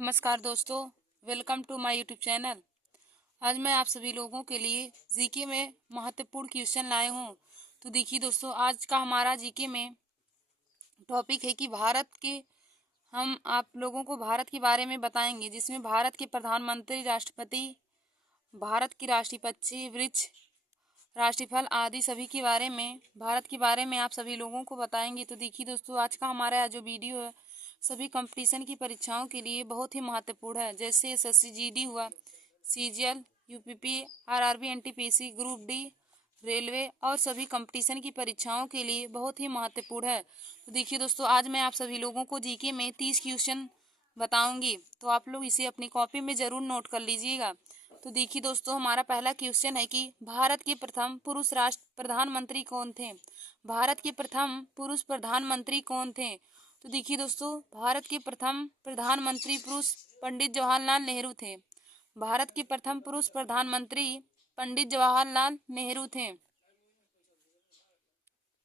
नमस्कार दोस्तों, welcome to my YouTube channel. आज मैं आप सभी लोगों के लिए जीके में महत्वपूर्ण क्वेश्चन लाए हूँ। तो देखिए दोस्तों, आज का हमारा जीके में टॉपिक है कि भारत के हम आप लोगों को भारत के बारे में बताएंगे, जिसमें भारत के प्रधानमंत्री, राष्ट्रपति, भारत की राष्ट्रीय पक्षी, वृक्ष, राष्ट्रीय फल आदि सभी के बारे में, भारत के बारे में आप सभी लोगों को बताएंगे। तो देखिए दोस्तों, आज का हमारा जो वीडियो है सभी कंपटीशन की परीक्षाओं के लिए बहुत ही महत्वपूर्ण है, जैसे एसएससी जीडी हुआ, CGL, UPP, RRB, NTPC, group D, railway और सभी कंपटीशन की परीक्षाओं के लिए बहुत ही महत्वपूर्ण है। तो देखिए दोस्तों, आज मैं आप सभी लोगों को जीके में 30 क्वेश्चन बताऊंगी, तो आप लोग इसे अपनी कॉपी में ज़रूर नोट कर लीजिएगा। तो देखिए दोस्तों, हमारा पहला क्वेश्चन है कि भारत के प्रथम पुरुष राष्ट्र प्रधानमंत्री कौन थे। भारत के प्रथम पुरुष प्रधानमंत्री कौन थे। तो देखिए दोस्तों, भारत के प्रथम प्रधानमंत्री पुरुष पंडित जवाहरलाल नेहरू थे। भारत के प्रथम पुरुष प्रधानमंत्री पंडित जवाहरलाल नेहरू थे।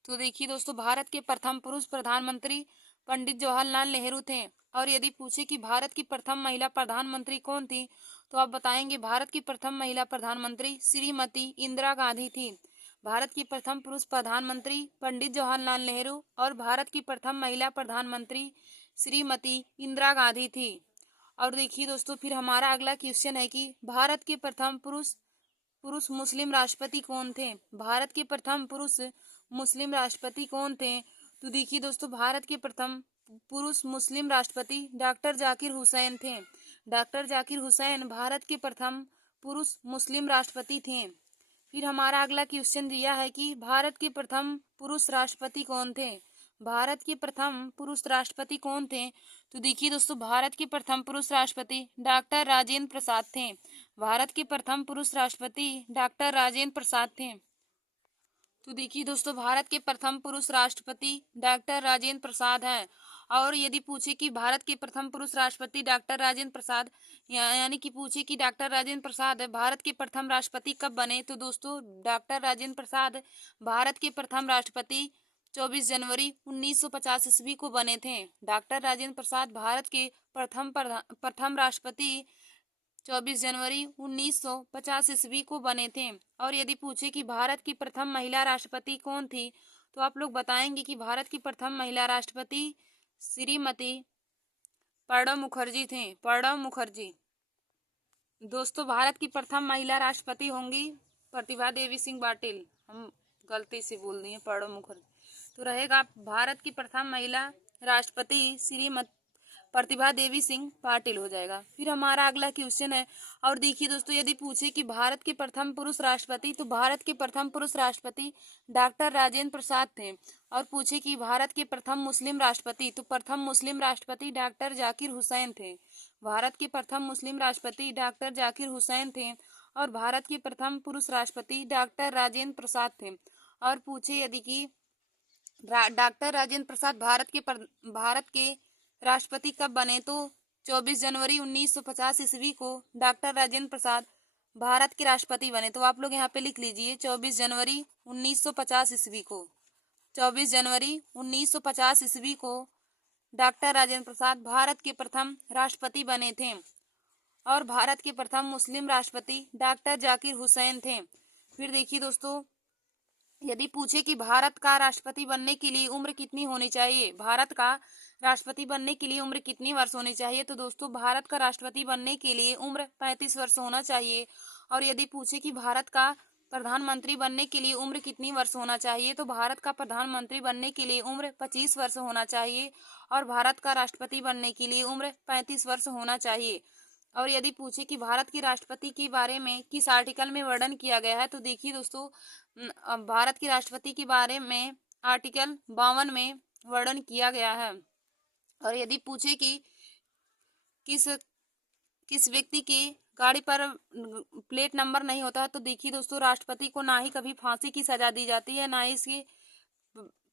तो देखिए दोस्तों, भारत के प्रथम पुरुष प्रधानमंत्री पंडित जवाहरलाल नेहरू थे। और यदि पूछे कि भारत की प्रथम महिला प्रधानमंत्री कौन थी, तो आप बताएंगे भारत की प्रथम महिला प्रधानमंत्री श्रीमती इंदिरा गांधी थी। भारत की प्रथम पुरुष प्रधानमंत्री पंडित जवाहरलाल नेहरू और भारत की प्रथम महिला प्रधानमंत्री श्रीमती इंदिरा गांधी थी। और देखिए दोस्तों, फिर हमारा अगला क्वेश्चन है कि भारत के प्रथम पुरुष पुरुष मुस्लिम राष्ट्रपति कौन थे। भारत के प्रथम पुरुष मुस्लिम राष्ट्रपति कौन थे। तो देखिए दोस्तों, भारत के प्रथम पुरुष मुस्लिम राष्ट्रपति डॉक्टर जाकिर हुसैन थे। डॉक्टर जाकिर हुसैन भारत के प्रथम पुरुष मुस्लिम राष्ट्रपति थे। फिर हमारा अगला क्वेश्चन दिया है कि भारत के प्रथम पुरुष राष्ट्रपति कौन थे। भारत के प्रथम पुरुष राष्ट्रपति कौन थे। तो देखिए दोस्तों, भारत के प्रथम पुरुष राष्ट्रपति डॉक्टर राजेंद्र प्रसाद थे। भारत के प्रथम पुरुष राष्ट्रपति डॉक्टर राजेंद्र प्रसाद थे। तो देखिए दोस्तों, भारत के प्रथम पुरुष राष्ट्रपति डॉक्टर राजेंद्र प्रसाद हैं। और यदि पूछे कि भारत के प्रथम पुरुष राष्ट्रपति डॉक्टर राजेंद्र प्रसाद यानी कि पूछे कि डॉक्टर राजेंद्र प्रसाद भारत के प्रथम राष्ट्रपति कब बने, तो दोस्तों डॉक्टर राजेंद्र प्रसाद भारत के प्रथम राष्ट्रपति 24 जनवरी 1950 ईस्वी को बने थे। डॉक्टर राजेंद्र प्रसाद भारत के प्रथम राष्ट्रपति 24 जनवरी 1950 ईस्वी को बने थे। और यदि पूछे कि भारत की प्रथम महिला राष्ट्रपति कौन थी, तो आप लोग बताएंगे कि भारत की प्रथम महिला राष्ट्रपति श्रीमती प्रणब मुखर्जी थे। प्रणब मुखर्जी। दोस्तों, भारत की प्रथम महिला राष्ट्रपति होंगी प्रतिभा देवी सिंह पाटिल। हम गलती से बोल दिए प्रणब मुखर्जी, तो रहेगा भारत की प्रथम महिला राष्ट्रपति श्रीमती प्रतिभा देवी सिंह पाटिल हो जाएगा। फिर हमारा अगला क्वेश्चन है, और देखिए दोस्तों, यदि पूछे कि भारत के प्रथम पुरुष राष्ट्रपति, तो भारत के प्रथम पुरुष राष्ट्रपति डॉक्टर राजेंद्र प्रसाद थे। और पूछे कि भारत के प्रथम मुस्लिम राष्ट्रपति, तो प्रथम मुस्लिम राष्ट्रपति डॉक्टर जाकिर हुसैन थे। भारत के प्रथम मुस्लिम राष्ट्रपति डॉक्टर जाकिर हुसैन थे। और भारत के प्रथम पुरुष राष्ट्रपति डॉक्टर राजेंद्र प्रसाद थे। और पूछे यदि कि डॉक्टर राजेंद्र प्रसाद भारत के राष्ट्रपति कब बने, तो 24 जनवरी 1950 ईस्वी को डॉक्टर राजेंद्र प्रसाद भारत के राष्ट्रपति बने। तो आप लोग यहाँ पे लिख लीजिए 24 जनवरी 1950 ईस्वी को। 24 जनवरी 1950 ईस्वी को डॉक्टर राजेंद्र प्रसाद भारत के प्रथम राष्ट्रपति बने थे। और भारत के प्रथम मुस्लिम राष्ट्रपति डॉक्टर जाकिर हुसैन थे। फिर देखिए दोस्तों, यदि पूछे कि भारत का राष्ट्रपति बनने के लिए उम्र कितनी होनी चाहिए, भारत का राष्ट्रपति बनने के लिए उम्र कितनी वर्ष होनी चाहिए, तो दोस्तों भारत का राष्ट्रपति बनने के लिए उम्र 35 वर्ष होना चाहिए। और यदि पूछे कि भारत का प्रधानमंत्री बनने के लिए उम्र कितनी वर्ष होना चाहिए, तो भारत का प्रधानमंत्री बनने के लिए उम्र 25 वर्ष होना चाहिए। और भारत का राष्ट्रपति बनने के लिए उम्र 35 वर्ष होना चाहिए। और यदि पूछे कि भारत के राष्ट्रपति के बारे में किस आर्टिकल में वर्णन किया गया है, तो देखिए दोस्तों, भारत के राष्ट्रपति के बारे में आर्टिकल 52 में वर्णन किया गया है। और यदि पूछे कि किस किस व्यक्ति के गाड़ी पर प्लेट नंबर नहीं होता है, तो देखिए दोस्तों, राष्ट्रपति को ना ही कभी फांसी की सजा दी जाती है, ना ही इसकी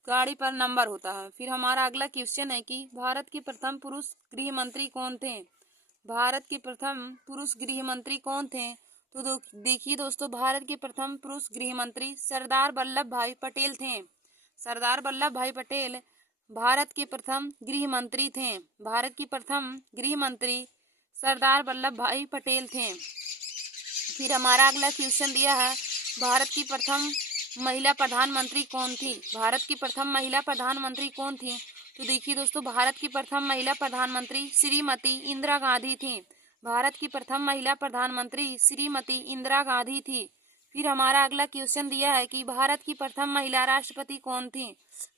गाड़ी पर नंबर होता है। फिर हमारा अगला क्वेश्चन है कि भारत के प्रथम पुरुष गृह मंत्री कौन थे। भारत के प्रथम पुरुष गृह मंत्री कौन थे। तो देखिए दोस्तों, भारत के प्रथम पुरुष गृह मंत्री सरदार वल्लभ भाई पटेल थे। सरदार वल्लभ भाई पटेल भारत के प्रथम गृह मंत्री थे। भारत के प्रथम गृह मंत्री सरदार वल्लभ भाई पटेल थे। फिर हमारा अगला क्वेश्चन दिया है, भारत की प्रथम महिला प्रधानमंत्री कौन थी? भारत की प्रथम महिला प्रधानमंत्री कौन थी? तो देखिए दोस्तों, भारत की प्रथम महिला प्रधानमंत्री श्रीमती इंदिरा गांधी थी। भारत की प्रथम महिला प्रधानमंत्री श्रीमती इंदिरा गांधी थी। फिर हमारा अगला क्वेश्चन दिया है कि भारत की प्रथम महिला राष्ट्रपति कौन थी?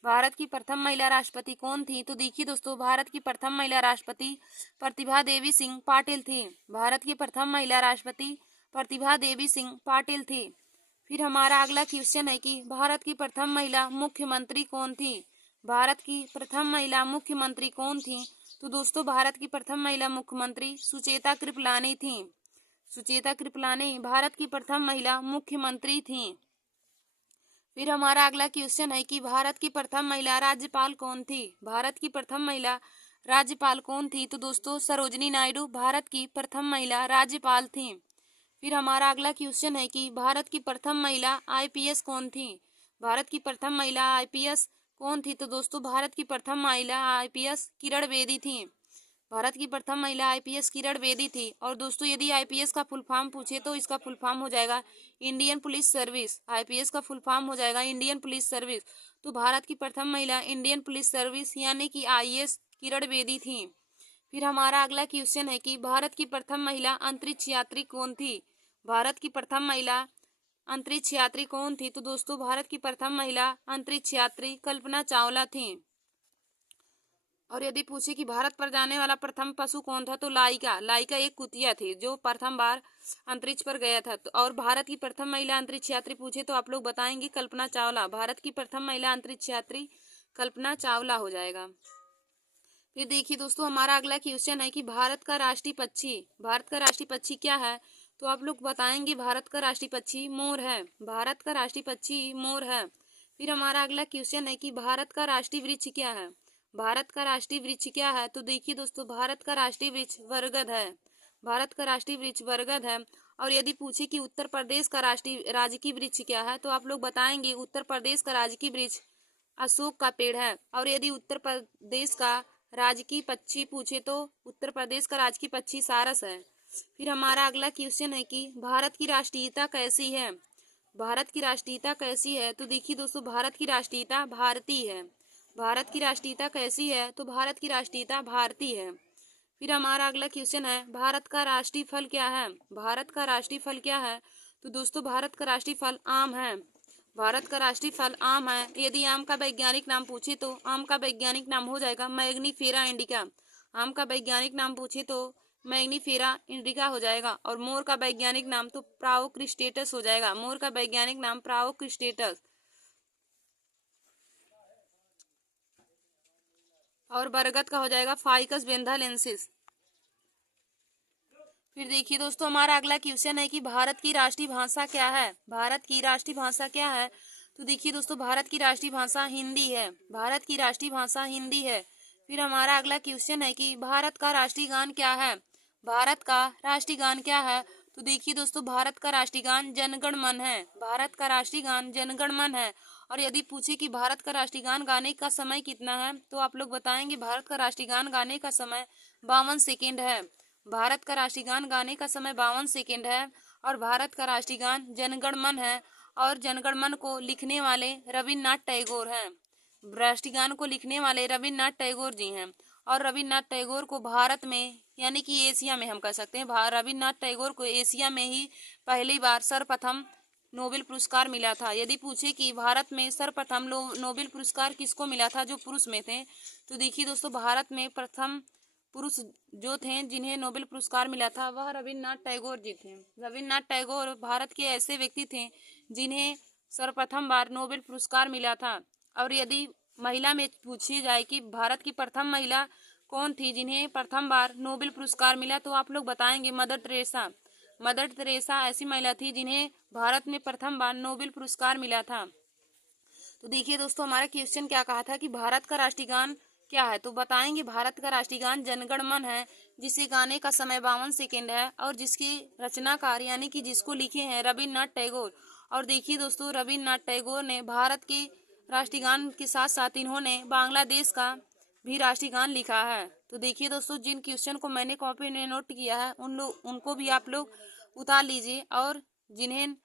भारत की प्रथम महिला राष्ट्रपति कौन थी? तो देखिए दोस्तों, भारत की प्रथम महिला राष्ट्रपति प्रतिभा देवी सिंह पाटिल थी। भारत की प्रथम महिला राष्ट्रपति प्रतिभा देवी सिंह पाटिल थी। फिर हमारा अगला क्वेश्चन है कि भारत की प्रथम महिला मुख्यमंत्री कौन थी? भारत की प्रथम महिला मुख्यमंत्री कौन थी? तो दोस्तों, भारत की प्रथम महिला मुख्यमंत्री सुचेता कृपलानी थी। सुचेता कृपलानी भारत की प्रथम महिला मुख्यमंत्री थी। फिर हमारा अगला क्वेश्चन है कि भारत की प्रथम महिला राज्यपाल कौन थी? भारत की प्रथम महिला राज्यपाल कौन थी? तो दोस्तों, सरोजिनी नायडू भारत की प्रथम महिला राज्यपाल थी। फिर हमारा अगला क्वेश्चन है कि भारत की प्रथम महिला आईपीएस कौन थी? भारत की प्रथम महिला आईपीएस कौन थी? तो दोस्तों, भारत की प्रथम महिला आईपीएस किरण बेदी थी। भारत की प्रथम महिला आईपीएस किरण बेदी थी। और दोस्तों, यदि आईपीएस का फुल फॉर्म पूछे तो इसका फुल फॉर्म हो जाएगा इंडियन पुलिस सर्विस। आईपीएस का फुल फॉर्म हो जाएगा इंडियन पुलिस सर्विस। तो भारत की प्रथम महिला इंडियन पुलिस सर्विस यानी कि आईएएस किरण बेदी थी। फिर हमारा अगला क्वेश्चन है कि भारत की प्रथम महिला अंतरिक्ष यात्री कौन थी? भारत की प्रथम महिला अंतरिक्ष यात्री कौन थी? तो दोस्तों, भारत की प्रथम महिला अंतरिक्ष यात्री कल्पना चावला थी। और यदि पूछे कि भारत पर जाने वाला प्रथम पशु कौन था? तो लाइका। लाइका एक कुतिया थी जो प्रथम बार अंतरिक्ष पर गया था। और भारत की प्रथम महिला अंतरिक्ष यात्री पूछे तो आप लोग बताएंगे कल्पना चावला। भारत की प्रथम महिला अंतरिक्ष यात्री कल्पना चावला हो जाएगा। फिर देखिए दोस्तों, हमारा अगला क्वेश्चन है कि भारत का राष्ट्रीय पक्षी, भारत का राष्ट्रीय पक्षी क्या है? तो आप लोग बताएंगे भारत का राष्ट्रीय पक्षी मोर है। भारत का राष्ट्रीय पक्षी मोर है। फिर हमारा अगला क्वेश्चन है कि भारत का राष्ट्रीय वृक्ष क्या है? भारत का राष्ट्रीय वृक्ष क्या है? तो देखिए दोस्तों, भारत का राष्ट्रीय वृक्ष बरगद है। भारत का राष्ट्रीय वृक्ष बरगद है। और यदि पूछे कि उत्तर प्रदेश का राष्ट्रीय राजकीय वृक्ष क्या है? तो आप लोग बताएंगे उत्तर प्रदेश का राजकीय वृक्ष अशोक का पेड़ है। और यदि उत्तर प्रदेश का राजकीय पक्षी पूछे तो उत्तर प्रदेश का राजकीय पक्षी सारस है। फिर हमारा अगला क्वेश्चन है कि भारत की राष्ट्रीयता कैसी है? भारत की राष्ट्रीयता कैसी है? तो देखिए दोस्तों, भारत की राष्ट्रीयता भारतीय है। भारत की राष्ट्रीयता कैसी है? तो भारत की राष्ट्रीयता भारतीय है। फिर हमारा अगला क्वेश्चन है, भारत का राष्ट्रीय फल क्या है? भारत का राष्ट्रीय फल क्या है? तो दोस्तों, भारत का राष्ट्रीय फल आम है। भारत का राष्ट्रीय फल आम है। यदि आम का वैज्ञानिक नाम पूछे तो आम का वैज्ञानिक नाम हो जाएगा मैग्नीफेरा इंडिका। आम का वैज्ञानिक नाम पूछे तो मैग्नीफेरा इंडिका हो जाएगा। और मोर का वैज्ञानिक नाम तो प्राओक्रिस्टेटस हो जाएगा। मोर का वैज्ञानिक नाम प्राओक्रिस्टेटस। और बरगद का हो जाएगा फाइकस बेंथालेंसिस। फिर देखिए दोस्तों, हमारा अगला क्वेश्चन है कि भारत की राष्ट्रीय भाषा क्या है? भारत की राष्ट्रीय भाषा क्या है? तो देखिए दोस्तों, भारत की राष्ट्रीय भाषा हिंदी है। भारत की राष्ट्रीय भाषा हिंदी है। फिर हमारा अगला क्वेश्चन है कि भारत का राष्ट्रीय गान क्या है? भारत का राष्ट्रीय गान क्या है? तो देखिए दोस्तों, भारत का राष्ट्रीय गान जनगण मन है। भारत का राष्ट्रीय गान जनगण मन है। और यदि पूछे कि भारत का राष्ट्रीय गान गाने का समय कितना है? तो आप लोग बताएंगे भारत का राष्ट्रीय गान गाने का समय 52 सेकेंड है। भारत का राष्ट्रीय गान गाने का समय 52 सेकेंड है। और भारत का राष्ट्रीय गान जनगण मन है। और जनगण मन को लिखने वाले रविन्द्रनाथ टैगोर हैं। राष्ट्रीय गान को लिखने वाले रविन्द्रनाथ टैगोर जी हैं। और रविन्द्रनाथ टैगोर को भारत में यानी कि एशिया में हम कह सकते हैं, रविन्द्रनाथ टैगोर को एशिया में ही पहली बार सर्वप्रथम नोबेल पुरस्कार मिला था। यदि पूछे कि भारत में सर्वप्रथम नोबेल पुरस्कार किसको मिला था जो पुरुष में थे? तो देखिए दोस्तों, भारत में प्रथम पुरुष जो थे जिन्हें नोबेल पुरस्कार मिला था वह रविन्द्रनाथ टैगोर जी थे। रविन्द्रनाथ टैगोर भारत के ऐसे व्यक्ति थे जिन्हें सर्वप्रथम बार नोबेल पुरस्कार मिला था। और यदि महिला में पूछी जाए कि भारत की प्रथम महिला कौन थी जिन्हें प्रथम बार नोबेल पुरस्कार मिला, तो आप लोग बताएंगे मदर टेरेसा। मदर टेरेसा ऐसी महिला थी जिन्हें भारत में प्रथम बार नोबेल पुरस्कार मिला था। तो देखिए दोस्तों, हमारा क्वेश्चन क्या कहा था कि भारत का राष्ट्रीय गान क्या है? तो बताएंगे भारत का राष्ट्रीय गान जनगण मन है, जिसे गाने का समय 52 सेकेंड है और जिसके रचनाकार यानी कि जिसको लिखे हैं रविन्द्रनाथ टैगोर। और देखिए दोस्तों, रविन्द्रनाथ टैगोर ने भारत के राष्ट्रीय गान के साथ साथ इन्होंने बांग्लादेश का भी राष्ट्रीय गान लिखा है। तो देखिए दोस्तों, जिन क्वेश्चन को मैंने कॉपी में नोट किया है उनको भी आप लोग उतार लीजिए, और जिन्हें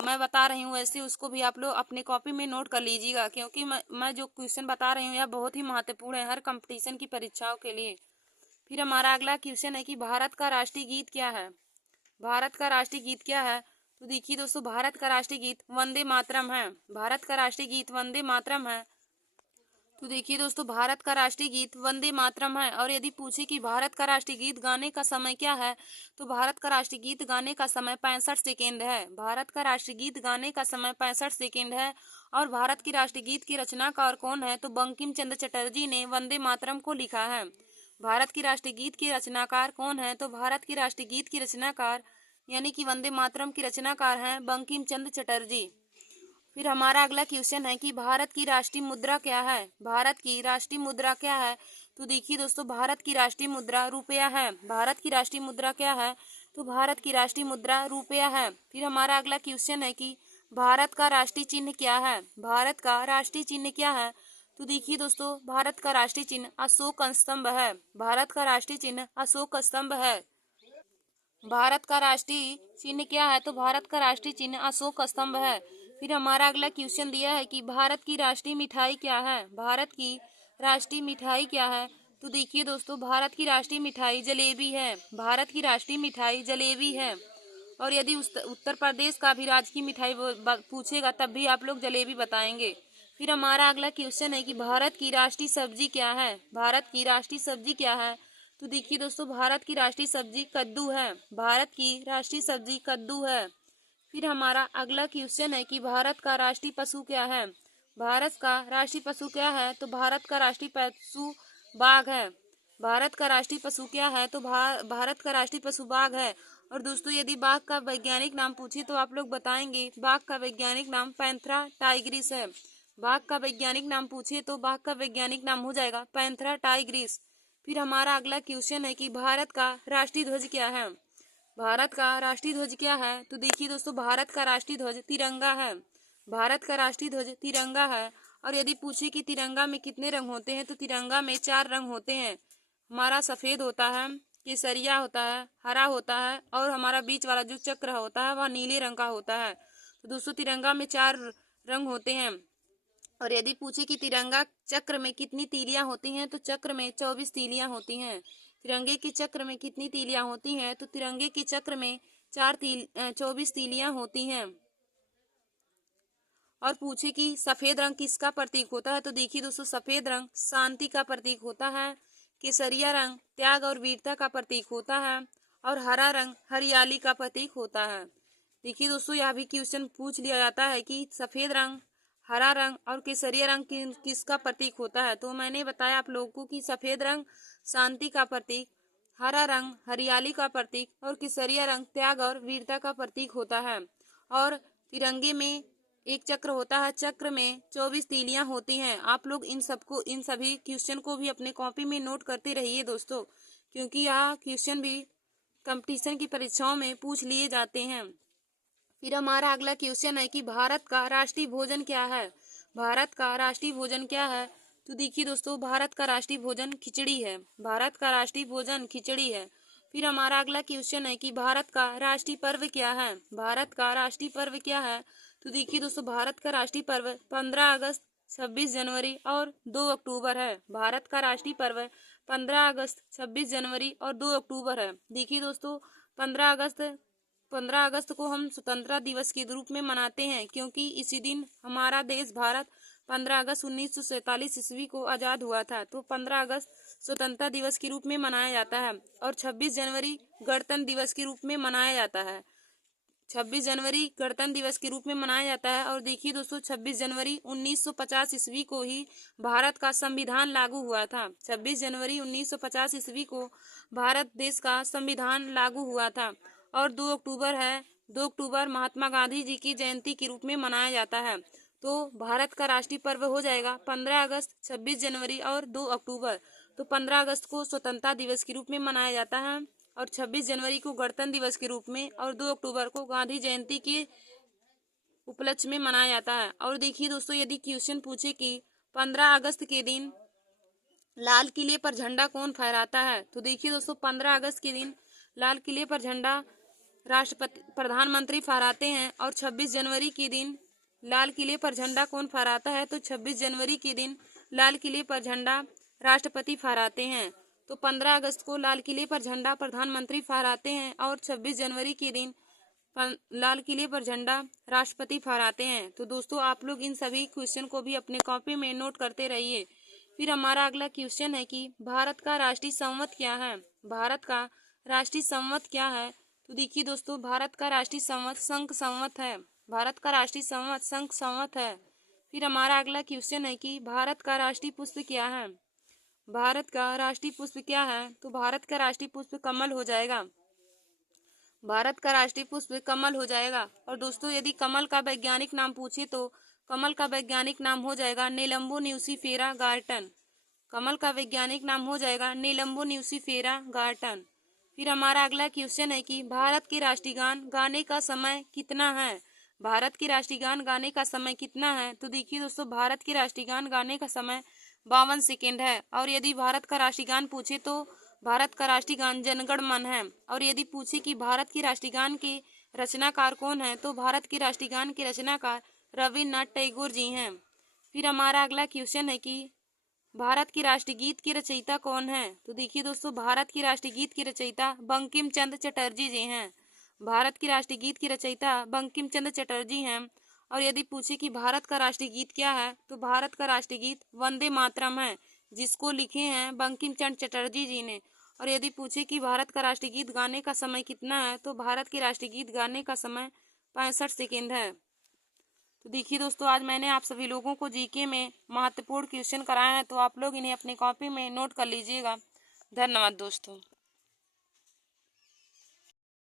मैं बता रही हूँ ऐसे उसको भी आप लोग अपने कॉपी में नोट कर लीजिएगा, क्योंकि मैं जो क्वेश्चन बता रही हूँ यह बहुत ही महत्वपूर्ण है हर कंपटीशन की परीक्षाओं के लिए। फिर हमारा अगला क्वेश्चन है कि भारत का राष्ट्रीय गीत क्या है। भारत का राष्ट्रीय गीत क्या है। तो देखिए दोस्तों, भारत का राष्ट्रीय गीत वंदे मातरम है। भारत का राष्ट्रीय गीत वंदे मातरम है। तो देखिए दोस्तों, भारत का राष्ट्रीय गीत वंदे मातरम है। और यदि पूछे कि भारत का राष्ट्रीय गीत गाने का समय क्या है, तो भारत का राष्ट्रीय गीत गाने का समय 65 सेकेंड है। भारत का राष्ट्रीय गीत गाने का समय 65 सेकेंड है। और भारत की राष्ट्रीय गीत की रचनाकार कौन है, तो बंकिम चंद्र चटर्जी ने वंदे मातरम को लिखा है। भारत की राष्ट्रीय गीत की रचनाकार कौन है, तो भारत की राष्ट्रीय गीत की रचनाकार यानी कि वंदे मातरम की रचनाकार हैं बंकिम चंद्र चटर्जी। फिर हमारा अगला क्वेश्चन है कि भारत की राष्ट्रीय मुद्रा क्या है। भारत की राष्ट्रीय मुद्रा क्या है। तो देखिए दोस्तों, भारत की राष्ट्रीय मुद्रा रुपया है। भारत की राष्ट्रीय मुद्रा क्या है, तो भारत की राष्ट्रीय मुद्रा रुपया है। फिर हमारा अगला क्वेश्चन है कि भारत का राष्ट्रीय चिन्ह क्या है। भारत का राष्ट्रीय चिन्ह क्या है। तो देखिए दोस्तों, भारत का राष्ट्रीय चिन्ह अशोक स्तंभ है। भारत का राष्ट्रीय चिन्ह अशोक स्तंभ है। भारत का राष्ट्रीय चिन्ह क्या है, तो भारत का राष्ट्रीय चिन्ह अशोक स्तंभ है। फिर हमारा अगला क्वेश्चन दिया है कि भारत की राष्ट्रीय मिठाई क्या है। भारत की राष्ट्रीय मिठाई क्या है। तो देखिए दोस्तों, भारत की राष्ट्रीय मिठाई जलेबी है। भारत की राष्ट्रीय मिठाई जलेबी है। और यदि उत्तर प्रदेश का भी राजकीय मिठाई पूछेगा तब भी आप लोग जलेबी बताएंगे। फिर हमारा अगला क्वेश्चन है कि भारत की राष्ट्रीय सब्जी क्या है। भारत की राष्ट्रीय सब्जी क्या है। तो देखिए दोस्तों, भारत की राष्ट्रीय सब्जी कद्दू है। भारत की राष्ट्रीय सब्जी कद्दू है। फिर हमारा अगला क्वेश्चन है कि भारत का राष्ट्रीय पशु क्या है। भारत का राष्ट्रीय पशु क्या है, तो भारत का राष्ट्रीय पशु बाघ है। भारत का राष्ट्रीय पशु क्या है, तो भारत का राष्ट्रीय पशु बाघ है। और दोस्तों, यदि बाघ का वैज्ञानिक नाम पूछे तो आप लोग बताएंगे बाघ का वैज्ञानिक नाम पैंथरा टाइग्रिस है। बाघ का वैज्ञानिक नाम पूछे तो बाघ का वैज्ञानिक नाम हो जाएगा पैंथरा टाइग्रिस। फिर हमारा अगला क्वेश्चन है कि भारत का राष्ट्रीय ध्वज क्या है। भारत का राष्ट्रीय ध्वज क्या है। तो देखिए दोस्तों, भारत का राष्ट्रीय ध्वज तिरंगा है। भारत का राष्ट्रीय ध्वज तिरंगा है। और यदि पूछे कि तिरंगा में कितने रंग होते हैं, तो तिरंगा में 4 रंग होते हैं। हमारा सफेद होता है, केसरिया होता है, हरा होता है, और हमारा बीच वाला जो चक्र होता है वह नीले रंग का होता है। तो दोस्तों, तिरंगा में 4 रंग होते हैं। और यदि पूछे कि तिरंगा चक्र में कितनी तीलियां होती हैं, तो चक्र में 24 तीलियां होती हैं। तिरंगे के चक्र में कितनी तीलियां होती हैं, तो तिरंगे के चक्र में 24 तीलियां होती हैं। और पूछे कि सफेद रंग किसका प्रतीक होता है, तो देखिए दोस्तों, सफेद रंग शांति का प्रतीक होता है। केसरिया रंग त्याग और वीरता का प्रतीक होता है। और हरा रंग हरियाली का प्रतीक होता है। देखिए दोस्तों, यह भी क्वेश्चन पूछ लिया जाता है कि सफेद रंग, हरा रंग और केसरिया रंग किसका प्रतीक होता है। तो मैंने बताया आप लोगों को कि सफेद रंग शांति का प्रतीक, हरा रंग हरियाली का प्रतीक और केसरिया रंग त्याग और वीरता का प्रतीक होता है। और तिरंगे में एक चक्र होता है, चक्र में 24 तीलियां होती हैं। आप लोग इन सभी क्वेश्चन को भी अपने कॉपी में नोट करते रहिए दोस्तों, क्योंकि यह क्वेश्चन भी कंपटीशन की परीक्षाओं में पूछ लिए जाते हैं। फिर हमारा अगला क्वेश्चन है कि भारत का राष्ट्रीय भोजन क्या है। भारत का राष्ट्रीय भोजन क्या है। तो देखिए दोस्तों, भारत का राष्ट्रीय भोजन खिचड़ी है। भारत का राष्ट्रीय भोजन खिचड़ी है। फिर हमारा अगला क्वेश्चन है कि भारत का राष्ट्रीय पर्व क्या है। भारत का राष्ट्रीय पर्व क्या है। तो देखिए दोस्तों, भारत का राष्ट्रीय पर्व 15 अगस्त, 26 जनवरी और 2 अक्टूबर है। भारत का राष्ट्रीय पर्व 15 अगस्त, 26 जनवरी और 2 अक्टूबर है। देखिए दोस्तों, 15 अगस्त को हम स्वतंत्रता दिवस के रूप में मनाते हैं, क्योंकि इसी दिन हमारा देश भारत 15 अगस्त 1947 ईस्वी को आज़ाद हुआ था। तो 15 अगस्त स्वतंत्रता दिवस के रूप में मनाया जाता है। और 26 जनवरी गणतंत्र दिवस के रूप में मनाया जाता है। 26 जनवरी गणतंत्र दिवस के रूप में मनाया जाता है। और देखिए दोस्तों, 26 जनवरी 1950 ईस्वी को ही भारत का संविधान लागू हुआ था। 26 जनवरी 1950 ईस्वी को भारत देश का संविधान लागू हुआ था। और 2 अक्टूबर महात्मा गांधी जी की जयंती के रूप में मनाया जाता है। तो भारत का राष्ट्रीय पर्व हो जाएगा 15 अगस्त, 26 जनवरी और 2 अक्टूबर। तो 15 अगस्त को स्वतंत्रता दिवस के रूप में मनाया जाता है, और 26 जनवरी को गणतंत्र दिवस के रूप में, और 2 अक्टूबर को गांधी जयंती के उपलक्ष्य में मनाया जाता है। और देखिए दोस्तों, यदि क्वेश्चन पूछे कि 15 अगस्त के दिन लाल किले पर झंडा कौन फहराता है? तो देखिए दोस्तों, 15 अगस्त के दिन लाल किले पर झंडा राष्ट्रपति प्रधानमंत्री फहराते हैं। और 26 जनवरी के दिन लाल किले पर झंडा कौन फहराता है? तो 26 जनवरी के दिन लाल किले पर झंडा राष्ट्रपति फहराते हैं। तो 15 अगस्त को लाल किले पर झंडा प्रधानमंत्री फहराते हैं और 26 जनवरी के दिन लाल किले पर झंडा राष्ट्रपति फहराते हैं। तो दोस्तों, आप लोग इन सभी क्वेश्चन को भी अपने कॉपी में नोट करते रहिए। फिर हमारा अगला क्वेश्चन है कि भारत का राष्ट्रीय संवत क्या है? भारत का राष्ट्रीय संवत क्या है? तो देखिए दोस्तों, भारत का राष्ट्रीय संवत शंख संवत है। भारत का राष्ट्रीय संवत शंख संवत है। फिर हमारा अगला क्वेश्चन है कि भारत का राष्ट्रीय पुष्प क्या है? भारत का राष्ट्रीय पुष्प क्या है? तो भारत का राष्ट्रीय पुष्प कमल हो जाएगा। भारत का राष्ट्रीय पुष्प कमल हो जाएगा। और दोस्तों, यदि कमल का वैज्ञानिक नाम पूछे तो कमल का वैज्ञानिक नाम हो जाएगा नेलम्बो न्यूसीफेरा गार्टन। कमल का वैज्ञानिक नाम हो जाएगा नेलम्बो न्यूसीफेरा गार्टन। फिर हमारा अगला क्वेश्चन है कि भारत के राष्ट्रीय गान गाने का समय कितना है? भारत के राष्ट्रीय गान गाने का समय कितना है? तो देखिए दोस्तों, भारत के राष्ट्रीय गान गाने का समय 52 सेकेंड है। और यदि भारत का राष्ट्रीय गान पूछे तो भारत का राष्ट्रीय गान जनगण मन है। और यदि पूछे कि भारत के राष्ट्रीय गान के रचनाकार कौन है, तो भारत के राष्ट्रीय गान के रचनाकार रविन्द्रनाथ टैगोर जी हैं। फिर हमारा अगला क्वेश्चन है कि भारत के राष्ट्रीय गीत के रचयिता कौन है? तो देखिए दोस्तों, भारत के राष्ट्रीय गीत के रचयिता बंकिम चंद्र चटर्जी जी हैं। भारत के राष्ट्रीय गीत की रचयिता बंकिम चंद्र चटर्जी हैं। और यदि पूछे कि भारत का राष्ट्रीय गीत क्या है, तो भारत का राष्ट्रीय गीत वंदे मातरम है, जिसको लिखे हैं बंकिम चंद्र चटर्जी जी ने। और यदि पूछे कि भारत का राष्ट्रीय गीत गाने का समय कितना है, तो भारत के राष्ट्रीय गीत गाने का समय 65 सेकेंड है। तो देखिए दोस्तों, आज मैंने आप सभी लोगों को जीके में महत्वपूर्ण क्वेश्चन कराए हैं, तो आप लोग इन्हें अपनी कॉपी में नोट कर लीजिएगा। धन्यवाद दोस्तों।